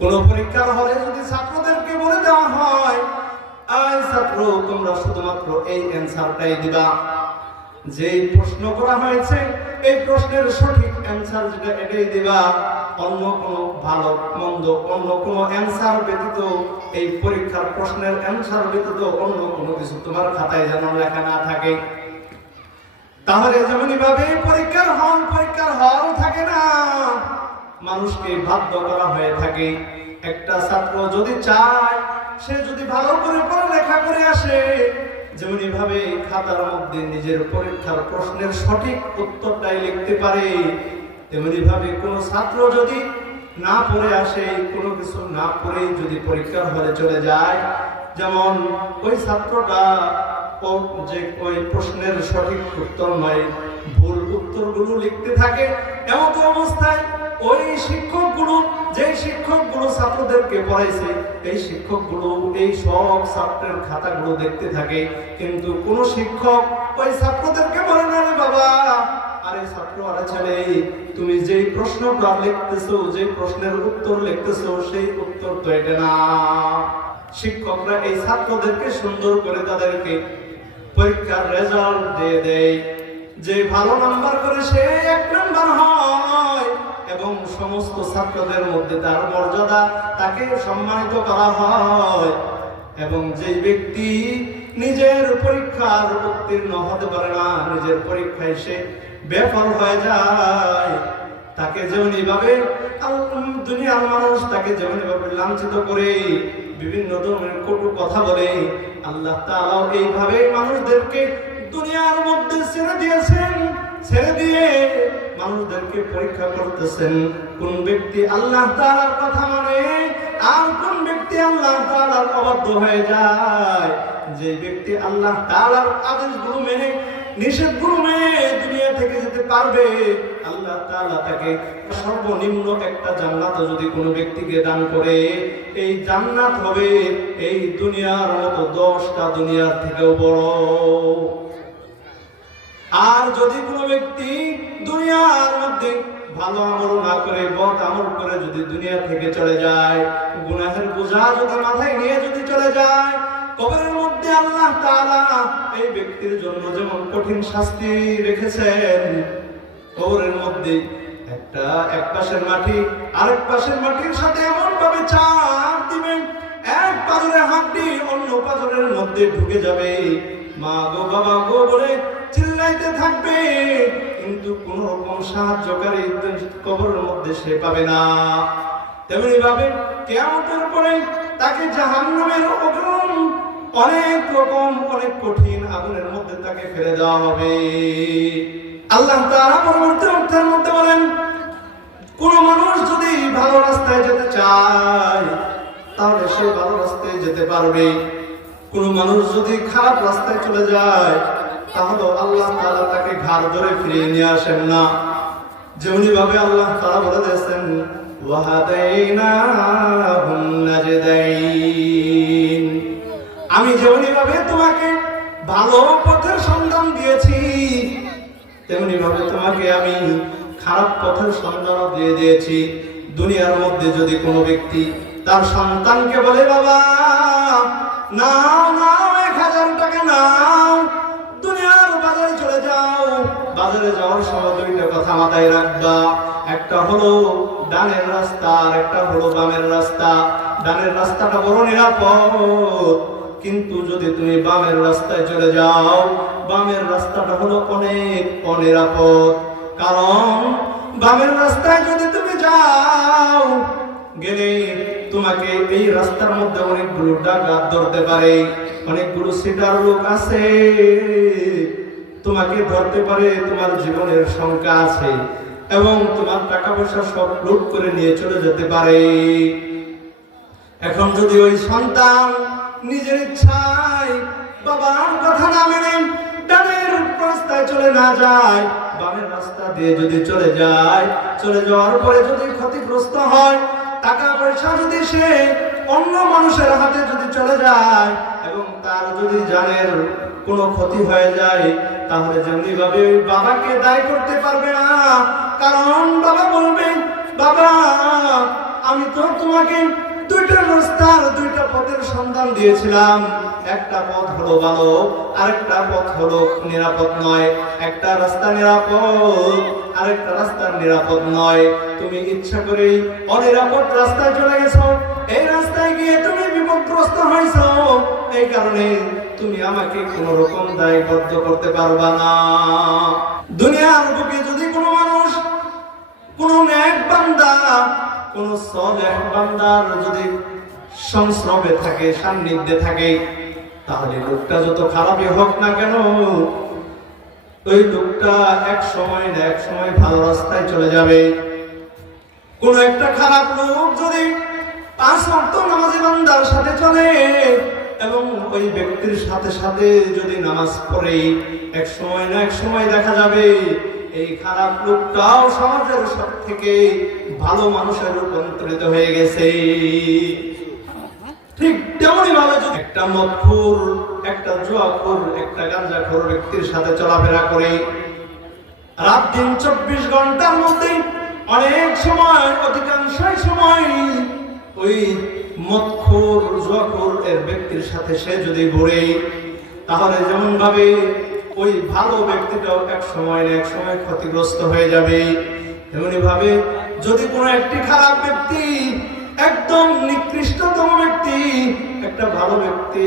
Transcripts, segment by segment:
কোন পরীক্ষার হলে যদি ছাত্রদেরকে বলে দেওয়া হয়, আই ছাত্র তোমরা শুধুমাত্র এই অ্যানসারটাই দিবা, যেই প্রশ্ন করা হয়েছে এই প্রশ্নের সঠিক অ্যানসার যেটা এটাই দিবা, অন্য কোনো ভালো মন্দ অন্য কোনো অ্যানসার ব্যতীত, এই পরীক্ষার প্রশ্নের অ্যানসার ব্যতীত অন্য কোনো কিছু তোমার খাতায় যেন লেখা না থাকে। তাহলে যেমনি ভাবে পরীক্ষার হল থাকে না, মানুষকে বাধ্য করা হয়ে থাকে। একটা ছাত্র যদি চায়, সে যদি ভালো করে পড়ালেখা করে আসে, যেমনি ভাবে খাতার মধ্যে নিজের পরীক্ষার প্রশ্নের সঠিক উত্তরটাই লিখতে পারে, তেমনি ভাবে কোনো ছাত্র যদি না পড়ে আসে, কোনো কিছু না পড়ে যদি পরীক্ষার হলে চলে যায়, যেমন ওই ছাত্রটা যে ওই প্রশ্নের সঠিক উত্তর নয়, ভুল উত্তরগুলো লিখতে থাকে, এমন অবস্থায় ওই শিক্ষকগুলো, যে শিক্ষকগুলো ছাত্রদেরকে পড়াইছে, এই শিক্ষকগুলো এই সব ছাত্রের খাতাগুলো দেখতে থাকে, কিন্তু কোন শিক্ষক ওই ছাত্রদেরকে বলে না, রে বাবা, আরে ছাত্র, আরে ছেলে, তুমি যেই প্রশ্নটা লিখতেছো, যে প্রশ্নের উত্তর লিখতেছো, সেই উত্তর তো এটা না। শিক্ষকরা এই ছাত্রদেরকে সুন্দর করে তাদেরকে পরীক্ষার রেজাল্ট দিয়ে দেয়, যে ভালো নাম্বার করে সে 1 নাম্বার হয় এবং সমস্ত ছাত্রদের মধ্যে তার মর্যাদা, তাকে সম্মানিত করা হয়। এবং যে ব্যক্তি নিজের পরীক্ষার উত্তীর্ণ হতে পারে না, নিজের পরীক্ষায় সে বিফল হয়ে যায়, তাকে যেমনি ভাবে দুনিয়ার মানুষ তাকে যেমনি ভাবে লাঞ্ছিত করে, বিভিন্ন ধরনের কটু কথা বলে, আল্লাহ তাআলা এইভাবে মানুষদেরকে দুনিয়ার মধ্যে ছেড়ে দিয়েছেন। ছেড়ে দিয়ে মানুষদেরকে পরীক্ষা করতেছেন, কোন ব্যক্তি আল্লাহ তাআলার কথা মানে আর কোন ব্যক্তি আল্লাহ তাআলার অবাধ্য হয়ে যায়। যে ব্যক্তি আল্লাহ তাআলার আদেশগুলো মেনে, নিষেধগুলো মেনে দুনিয়া থেকে যেতে পারবে, আল্লাহ তাআলা তাকে সর্বনিম্ন একটা জান্নাত যদি কোনো ব্যক্তিকে দান করে, এই জান্নাত হবে এই দুনিয়ার মতো 10টা দুনিয়ার থেকেও বড়। আর যদি কোনো ব্যক্তি দুনিয়ার মধ্যে ভালো আমল না করে, বদ আমল করে যদি দুনিয়া থেকে চলে যায়, গুনাহের বোঝা যদি মাথায় নিয়ে যদি চলে যায়, কবরের মধ্যে আল্লাহ তাআলা এই ব্যক্তির জন্য যেমন কঠিন শাস্তি রেখেছেন, কবরের মধ্যে এক পাশের মাটি আরেক পাশের মাটির সাথে এমন ভাবে চাপ দিবেন, এক পাজরের হাড্ডি অন্য পাজরের মধ্যে ঢুকে যাবে, মা গো বাবা গো বলে চিল্লাইতে থাকবে, কিন্তু কোন রকম সাহায্যকারী কবরের মধ্যে সে পাবে না। তেমনি ভাবে কিয়ামতের পরে তাকে জাহান্নামের অগ্নি অনেক রকম অনেক কঠিন আগুনের মধ্যে তাকে ফেলে দেওয়া হবে। আল্লাহ তাআলা পরবর্তী অধ্যায়ের মধ্যে বলেন, কোন মানুষ যদি ভালো রাস্তায় যেতে চায়, তাহলে সে ভালো রাস্তায় যেতে পারবে। কোন মানুষ যদি খারাপ রাস্তায় চলে যায়, তাহলে আল্লাহ তাআলা তাকে ঘাড় ধরে ফিরিয়ে নিয়ে আসেন না। যেমনি ভাবে আল্লাহ তাআলা বলে দিয়েছেন, ওয়াহাদাইনাহুন নাজদাইন, আমি যেমনি ভাবে তোমাকে ভালো পথের সন্ধান দিয়েছি, তেমনি ভাবে তোমাকে আমি খারাপ পথের সন্ধান দিয়ে দিয়েছি। দুনিয়ার মধ্যে যদি কোনো ব্যক্তি তার সন্তানকে বলে, বাবা নাও নাও 1000 টাকা নাও, দুনিয়ার বাজারে চলে যাও, বাজারে যাওয়ার সময় 2টা কথা মাথায় রাখবা, একটা হলো ডানের রাস্তা আর একটা হলো বামের রাস্তা। ডানের রাস্তাটা বড় নিরাপদ, কিন্তু যদি তুমি বামের রাস্তায় চলে যাও, বামের রাস্তাটা হলো অনেক অনিরাপদ। কারণ বামের রাস্তায় যদি তুমি যাও, গেলে তোমাকে এই রাস্তার মধ্যে অনেকগুলো ডাকাত ধরতে পারে, অনেকগুলো সিটার লোক আছে, তোমাকে ধরতে পারে, তোমার জীবনের শঙ্কা আছে এবং তোমার টাকা পয়সা সব লুট করে নিয়ে চলে যেতে পারে। এখন যদি ওই সন্তান নিজের ইচ্ছায় বাবার কথা না মেনে ডানের রাস্তায় চলে না যায়, বামের রাস্তা দিয়ে যদি চলে যায়, চলে যাওয়ার পরে যদি ক্ষতিগ্রস্ত হয়, টাকা পয়সা যদি সে অন্য মানুষের হাতে যদি চলে যায় এবং তার যদি জানের কোনো ক্ষতি হয়ে যায়, তাহলে যেমনি ভাবে ওই বাবাকে দায়ী করতে পারবে না। কারণ বাবা বলবে, বাবা আমি তো তোমাকে দুইটা রাস্তার দুইটা পথের সন্ধান দিয়েছিলাম। একটা পথ হলো ভালো, আরেকটা পথ হলো নিরাপদ নয়। একটা রাস্তা নিরাপদ, আরেকটা রাস্তা নিরাপদ নয়। তুমি ইচ্ছা করেই অনিরাপদ রাস্তায় চলে গেছো। এই রাস্তায় গিয়ে তুমি বিপদগ্রস্ত হয়েছো। এই কারণে তুমি আমাকে কোন রকম দায়বদ্ধ করতে পারবা না। দুনিয়ার বুকে যদি কোনো মানুষ, কোন নেক বান্দা, কোন সালেহ বান্দার যদি সংস্রবে থাকে, সান্নিধ্যে থাকে, তাহলে লোকটা যত খারাপই হোক না কেন, ওই লোকটা এক সময় না এক সময় ভালো রাস্তায় চলে যাবে। কোন একটা খারাপ লোক যদি 5 ওয়াক্ত নামাজি বান্দার সাথে চলে এবং ওই ব্যক্তির সাথে সাথে যদি নামাজ পড়ে, এক সময় না এক সময় দেখা যাবে এই খারাপ লোকটাও সমাজের সব থেকে ভালো মানুষের রূপান্তরিত হয়ে গেছে। ঠিক তেমনই ভাবে যদি একটা মদখোর, একটা জুয়াখোর, একটা গাঁজাখোর ব্যক্তির সাথে চলাফেরা করে, রাত দিন 24 ঘন্টার মধ্যে অনেক সময়, অধিকাংশ সময় ওই মদখোর, জুয়াখোর এর ব্যক্তির সাথে সে যদি ঘুরে, তাহলে যেমন ভাবে ওই ভালো ব্যক্তিটাও এক সময় না এক সময় ক্ষতিগ্রস্ত হয়ে যাবে। তেমনি ভাবে যদি কোনো একটি খারাপ ব্যক্তি, একদম নিকৃষ্টতম ব্যক্তি, একটা ভালো ব্যক্তি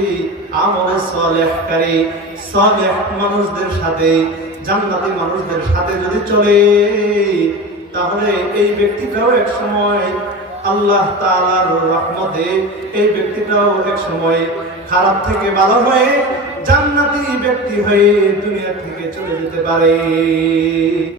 আমলে সালেহকারী, সালেহ মানুষদের সাথে, জান্নাতি মানুষদের সাথে যদি চলে, তাহলে এই ব্যক্তিটাও এক সময় আল্লাহ তাআলার রহমতে এই ব্যক্তিটাও এক সময় খারাপ থেকে ভালো হয়ে জান্নাতি ব্যক্তি হয়ে দুনিয়া থেকে চলে যেতে পারে।